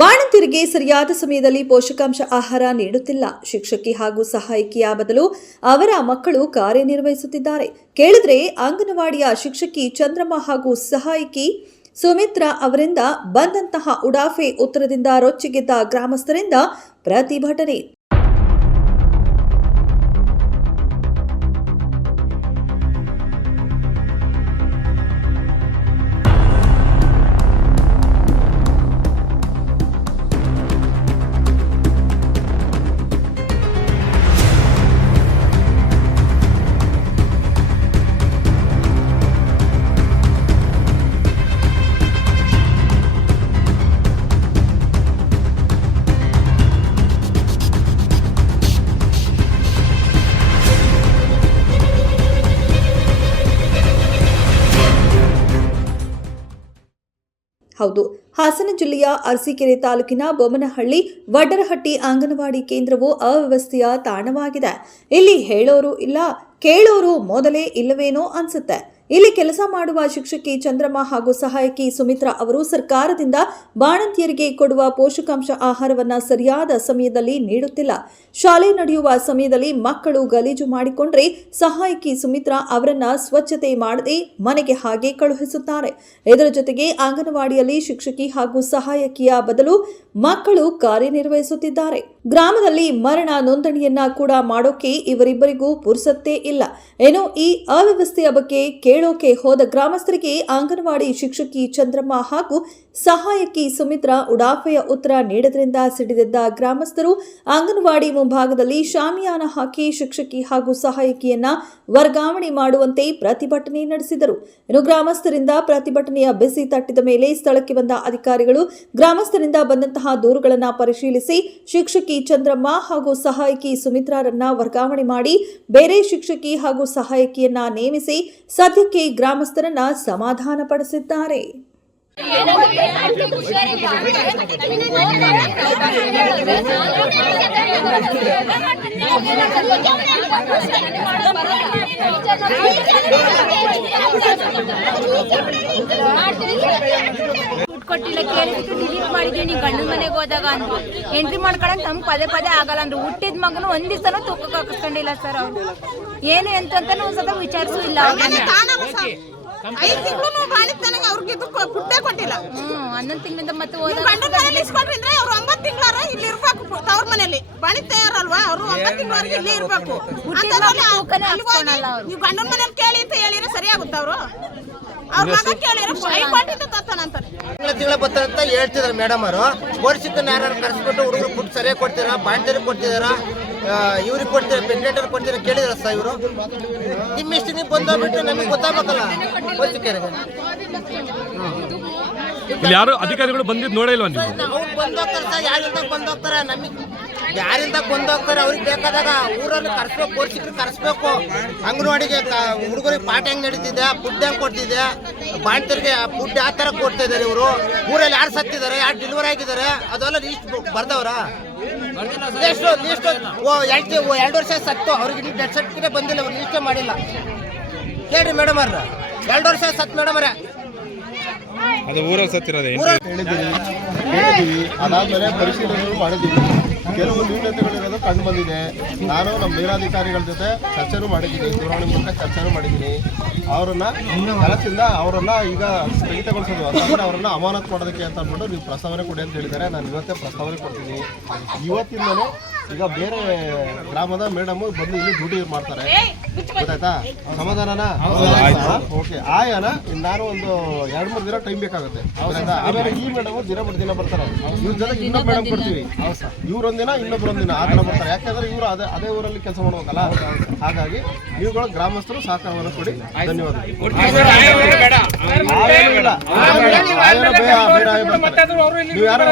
ಬಾಣಂತಿಯರಿಗೆ ಸರಿಯಾದ ಸಮಯದಲ್ಲಿ ಪೋಷಕಾಂಶ ಆಹಾರ ನೀಡುತ್ತಿಲ್ಲ. ಶಿಕ್ಷಕಿ ಹಾಗೂ ಸಹಾಯಕಿಯ ಬದಲು ಅವರ ಮಕ್ಕಳು ಕಾರ್ಯನಿರ್ವಹಿಸುತ್ತಿದ್ದಾರೆ. ಕೇಳಿದ್ರೆ ಅಂಗನವಾಡಿಯ ಶಿಕ್ಷಕಿ ಚಂದ್ರಮ್ಮ ಹಾಗೂ ಸಹಾಯಕಿ ಸುಮಿತ್ರಾ ಅವರಿಂದ ಬಂದಂತಹ ಉಡಾಫೆ ಉತ್ತರದಿಂದ ರೊಚ್ಚಿಗೆದ್ದ ಗ್ರಾಮಸ್ಥರಿಂದ ಪ್ರತಿಭಟನೆ. ಹೌದು. ಹಾಸನ ಜಿಲ್ಲೆಯ ಅರಸೀಕೆರೆ ತಾಲೂಕಿನ ಬೊಮ್ಮನಹಳ್ಳಿ, ವಡ್ಡರಹಟ್ಟಿ ಅಂಗನವಾಡಿ ಕೇಂದ್ರವು ಅವ್ಯವಸ್ಥೆಯ ತಾಣವಾಗಿದೆ. ಇಲ್ಲಿ ಹೇಳೋರು ಇಲ್ಲ, ಕೇಳೋರು ಮೊದಲೇ ಇಲ್ಲವೇನೋ ಅನ್ಸುತ್ತೆ. ಇಲ್ಲಿ ಕೆಲಸ ಮಾಡುವ ಶಿಕ್ಷಕಿ ಚಂದ್ರಮ್ಮ ಹಾಗೂ ಸಹಾಯಕಿ ಸುಮಿತ್ರಾ ಅವರು ಸರ್ಕಾರದಿಂದ ಬಾಣಂತಿಯರಿಗೆ ಕೊಡುವ ಪೋಷಕಾಂಶ ಆಹಾರವನ್ನು ಸರಿಯಾದ ಸಮಯದಲ್ಲಿ ನೀಡುತ್ತಿಲ್ಲ. ಶಾಲೆ ನಡೆಯುವ ಸಮಯದಲ್ಲಿ ಮಕ್ಕಳು ಗಲೀಜು ಮಾಡಿಕೊಂಡ್ರೆ ಸಹಾಯಕಿ ಸುಮಿತ್ರಾ ಅವರನ್ನ ಸ್ವಚ್ಛತೆ ಮಾಡದೆ ಮನೆಗೆ ಹಾಗೆ ಕಳುಹಿಸುತ್ತಾರೆ. ಇದರ ಜೊತೆಗೆ ಅಂಗನವಾಡಿಯಲ್ಲಿ ಶಿಕ್ಷಕಿ ಹಾಗೂ ಸಹಾಯಕಿಯ ಬದಲು ಮಕ್ಕಳು ಕಾರ್ಯನಿರ್ವಹಿಸುತ್ತಿದ್ದಾರೆ. ಗ್ರಾಮದಲ್ಲಿ ಮರಣ ನೋಂದಣಿಯನ್ನ ಕೂಡ ಮಾಡೋಕೆ ಇವರಿಬ್ಬರಿಗೂ ಪುರುಸತ್ತೇ ಇಲ್ಲ. ಏನೋ ಈ ಅವ್ಯವಸ್ಥೆಯ ಬಗ್ಗೆ ಕೇಳೋಕೆ ಹೋದ ಗ್ರಾಮಸ್ಥರಿಗೆ ಅಂಗನವಾಡಿ ಶಿಕ್ಷಕಿ ಚಂದ್ರಮ್ಮ ಹಾಗೂ ಸಹಾಯಕಿ ಸುಮಿತ್ರಾ ಉಡಾಫೆಯ ಉತ್ತರ ನೀಡದ್ರಿಂದ ಸಿಡಿದಿದ್ದ ಗ್ರಾಮಸ್ಥರು ಅಂಗನವಾಡಿ ಮುಂಭಾಗದಲ್ಲಿ ಶಾಮಿಯಾನ ಹಾಕಿ ಶಿಕ್ಷಕಿ ಹಾಗೂ ಸಹಾಯಕಿಯನ್ನ ವರ್ಗಾವಣೆ ಮಾಡುವಂತೆ ಪ್ರತಿಭಟನೆ ನಡೆಸಿದರು. ಇನ್ನು ಗ್ರಾಮಸ್ಥರಿಂದ ಪ್ರತಿಭಟನೆಯ ಬಿಸಿ ತಟ್ಟಿದ ಮೇಲೆ ಸ್ಥಳಕ್ಕೆ ಬಂದ ಅಧಿಕಾರಿಗಳು ಗ್ರಾಮಸ್ಥರಿಂದ ಬಂದಂತಹ ದೂರುಗಳನ್ನು ಪರಿಶೀಲಿಸಿ ಶಿಕ್ಷಕಿ ಚಂದ್ರಮ್ಮ ಹಾಗೂ ಸಹಾಯಕಿ ಸುಮಿತ್ರಾರನ್ನ ವರ್ಗಾವಣೆ ಮಾಡಿ ಬೇರೆ ಶಿಕ್ಷಕಿ ಹಾಗೂ ಸಹಾಯಕಿಯನ್ನ ನೇಮಿಸಿ ಸದ್ಯಕ್ಕೆ ಗ್ರಾಮಸ್ಥರನ್ನ ಸಮಾಧಾನಪಡಿಸಿದ್ದಾರೆ ಕೊಟ್ಟಿಲ್ಲ ಕೇಳಿಬಿಟ್ಟು ಡಿಲೀಟ್ ಮಾಡಿದೀವಿ ನೀ ಗಂಡನ ಮನೆಗೆ ಹೋದಾಗ ಅಂದ್ರು. ಎಂಟ್ರಿ ಮಾಡ್ಕೊಳಕ್ ನಮ್ಗೆ ಪದೇ ಪದೇ ಆಗಲ್ಲ ಅಂದ್ರು. ಹುಟ್ಟಿದ ಮಗನು ಒಂದ್ ದಿವಸನೂ ತೂಕಕ್ಕೆ ಹಾಕಿಸ್ಕೊಂಡಿಲ್ಲ ಸರ್ ಅವ್ರು ಏನು ಎಂತ ಅಂತ ಒಂದ್ ಸತ ವಿಚಾರಿಸೂ ಇಲ್ಲ ಐದು ತಿಂಗಳು ಅವ್ರಿಗೆ ಇದು ಕೊ- ಪುಟ್ಟೆ ಕೊಟ್ಟಿಲ್ಲ. ಹ್ಮ್ ಹನ್ನೊಂದು ತಿಂಗಳಿಂದ ಮತ್ತೆ ನೀವು ಹೋದಾಗ ಗಂಡನ ಮನೇಲಿ ಅವ್ರು ಒಂಬತ್ತು ತಿಂಗಳಾರ ಇಲ್ಲಿ ಇರ್ಬೇಕು ಪು- ತವ್ರ ಮನೇಲಿ. ಬಾಣಿ ತಯಾರಲ್ವಾ? ಅವರು ಒಂಬತ್ತು ತಿಂಗಳವರೆಗೆ ಇಲ್ಲೇ ಇರ್ಬೇಕು. ನೀವು ಗಂಡನ ಮನೇಲಿ ಕೇಳಿ ಅಂತ ಹೇಳಿದ್ರೆ ಸರಿಯಾಗುತ್ತೆ ಅವರು ಅವ್ರ? ತಿಂಗಳ ತಿಂಗಳ ಬರ್ತಾರೆ ಅಂತ ಹೇಳ್ತಿದ್ರು ಮೇಡಮ್ ಅವರು. ವರ್ಷಕ್ಕೆ ಯಾರು ಕರೆಸ್ಬಿಟ್ಟು ಹುಡುಗರು ಫುಡ್ ಸರಿಯಾಗಿ ಕೊಡ್ತೀರಾ ಬಾಂಡ್ರಿಗೆ ಕೊಡ್ತಿದಾರ ಇವ್ರಿಗೆ ಕೊಡ್ತೀರಾ ಪೆಂಡೇಟರ್ ಕೊಡ್ತೀರಾ ಕೇಳಿದ್ರ ಸರ್ ಇವರು? ನಿಮ್ಮ ಇಷ್ಟ ನೀವು ಬಂದೋಗ್ಬಿಟ್ಟು ನಮಗೆ ಗೊತ್ತಾಗಬೇಕಲ್ಲ? ವರ್ಷಕ್ಕೆ ಇಲ್ಲಿ ಯಾರು ಅಧಿಕಾರಿಗಳು ಬಂದಿದ್ದು ನೋಡಿಲ್ವಾ ನೀವು? ಅವ್ರು ಬಂದೋಗ್ತಾರೆ ಸರ್ ಯಾರಿಂದ ಬಂದೋಗ್ತಾರೆ ನಮಗೆ ಯಾರಿಂದ ಬಂದೋಗ್ತಾರೆ ಅವ್ರಿಗೆ ಬೇಕಾದಾಗ ಊರಲ್ಲಿ ಕರ್ಸ್ಬೇಕು ಪೋಷಕರು ಕರ್ಸ್ಬೇಕು. ಅಂಗನವಾಡಿಗೆ ಹುಡುಗರಿಗೆ ಪಾಠ ಹೆಂಗ್ ನಡೀತಿದೆ? ಫುಡ್ ಹೆಂಗೆ ಕೊಡ್ತಿದೆ? ಬಾಣ್ತರಿಗೆ ಫುಡ್ ಯಾವ ಥರ ಕೊಡ್ತಾ ಇದ್ದಾರೆ ಇವರು? ಊರಲ್ಲಿ ಯಾರು ಸತ್ತಿದ್ದಾರೆ? ಯಾರು ಡೆಲಿವರಿ ಆಗಿದ್ದಾರೆ? ಅದೆಲ್ಲ ಲೀಸ್ಟ್ ಬರ್ದವ್ರ? ಲೀಸ್ಟ್ ಲೀಸ್ಟ್ ಎರಡು ಎರಡು ವರ್ಷ ಸತ್ತು. ಅವ್ರಿಗೆ ಇನ್ನೂ ಡೆತ್ ಸರ್ಟಿಫಿಕೇಟ್ ಬಂದಿಲ್ಲ ಅವ್ರು ಲೀಸ್ಟೇ ಮಾಡಿಲ್ಲ. ಹೇಳ್ರಿ ಮೇಡಮ್ ಅವ್ರ. ಎರಡು ವರ್ಷ ಸತ್ತು ಮೇಡಮ್ ಅವರೇ. ಅದು ಊರಲ್ಲಿ ಸತ್ತಿರೋದೇ ಹೇಳಿದ್ದೀವಿ ಅದಾದ್ಮೇಲೆ ಪರಿಶೀಲನೆ ಮಾಡಿದ್ದೀವಿ ಕೆಲವು ನ್ಯೂನತೆಗಳಿರೋದು ಕಂಡು ಬಂದಿದೆ. ನಾನು ನಮ್ಮ ಮೇಲಾಧಿಕಾರಿಗಳ ಜೊತೆ ಚರ್ಚೆನೂ ಮಾಡಿದ್ದೀನಿ. ದೂರವಾಣಿ ಮೂಲಕ ಚರ್ಚೆನೂ ಮಾಡಿದ್ದೀನಿ. ಅವರನ್ನ ಕಲಸಿಂದ ಅವರನ್ನ ಈಗ ಸ್ಥಗಿತಗೊಳಿಸೋದು. ಅಂತಂದ್ರೆ ಅವರನ್ನ ಅಮಾನತ್ ಮಾಡೋದಕ್ಕೆ ಅಂತ ಅಂದ್ಬಿಟ್ಟು ನೀವು ಪ್ರಸ್ತಾವನೆ ಕೊಡಿ ಅಂತ ಹೇಳಿದ್ದಾರೆ. ನಾನು ಇವತ್ತೇ ಪ್ರಸ್ತಾವನೆ ಕೊಡ್ತೀನಿ. ಇವತ್ತಿಂದಲೇ ಈಗ ಬೇರೆ ಗ್ರಾಮದ ಮೇಡಮ್ ಬಂದು ಇಲ್ಲಿ ಡ್ಯೂಟಿ ಮಾಡ್ತಾರೆ. ಗೊತ್ತಾಯ್ತಾ? ಸಮಾಧಾನನಾ? ಓಕೆ ಆಯಾನ ನಾನು ಒಂದು ಎರಡು ಮೂರು ದಿನ ಟೈಮ್ ಬೇಕಾಗುತ್ತೆ. ಆಮೇಲೆ ಈ ಮೇಡಮ್ ದಿನ ಬಿಟ್ಟು ದಿನ ಬರ್ತಾರೆ ಇವ್ರ ಜೊತೆ ಇನ್ನೊಬ್ಬ ಮೇಡಮ್ ಕೊಡ್ತೀವಿ. ಇವ್ರೊಂದಿನ ಇನ್ನೊಬ್ಬರೊಂದಿನ. ಒಂದಿನ ಆ ಥರ ಬರ್ತಾರೆ. ಯಾಕಂದ್ರೆ ಇವರು ಅದೇ ಅದೇ ಊರಲ್ಲಿ ಕೆಲಸ ಮಾಡ್ಬೇಕಲ್ಲ ಹಾಗಾಗಿ ನೀವುಗಳು ಗ್ರಾಮಸ್ಥರು ಸಹಕಾರವನ್ನು ಕೊಡಿ. ಧನ್ಯವಾದ ಬೇಡ, ಬೇಡ. ನೀವು ಯಾರು